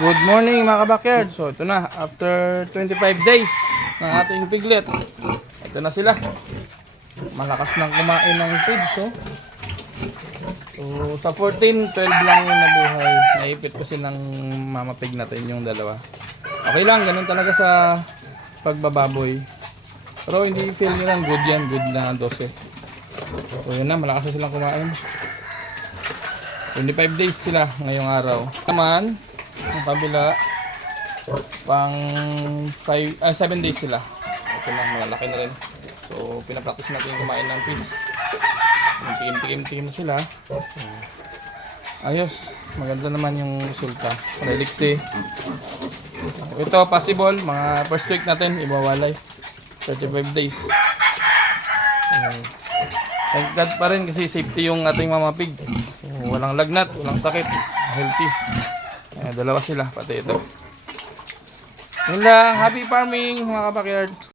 Good morning mga kabakyard. So ito na, after 25 days ng ating piglet. Ito na sila. Malakas nang kumain ng feeds. So sa 14, 12 lang yung nabuhay. Naipit kasi ng mama pig natin yung dalawa. Okay lang, ganun talaga sa pagbababoy. Pero hindi feel nyo lang good yan, good na 12. So yun na, malakas na silang kumain. 25 days sila ngayong araw. Naman, ang kabila, pang 7 days sila. Ito na, malalaki na rin. So, pinapractice natin kumain ng feeds. Tikim-tikim na sila. Ayos, maganda naman yung resulta. Relixi. Ito, possible, mga first week natin, ibawalay. 35 days. Thank God pa rin kasi safety yung ating mama pig. Walang lagnat, walang sakit, healthy. Dalawa sila, pati ito. Yun lang, happy farming mga kabakyard.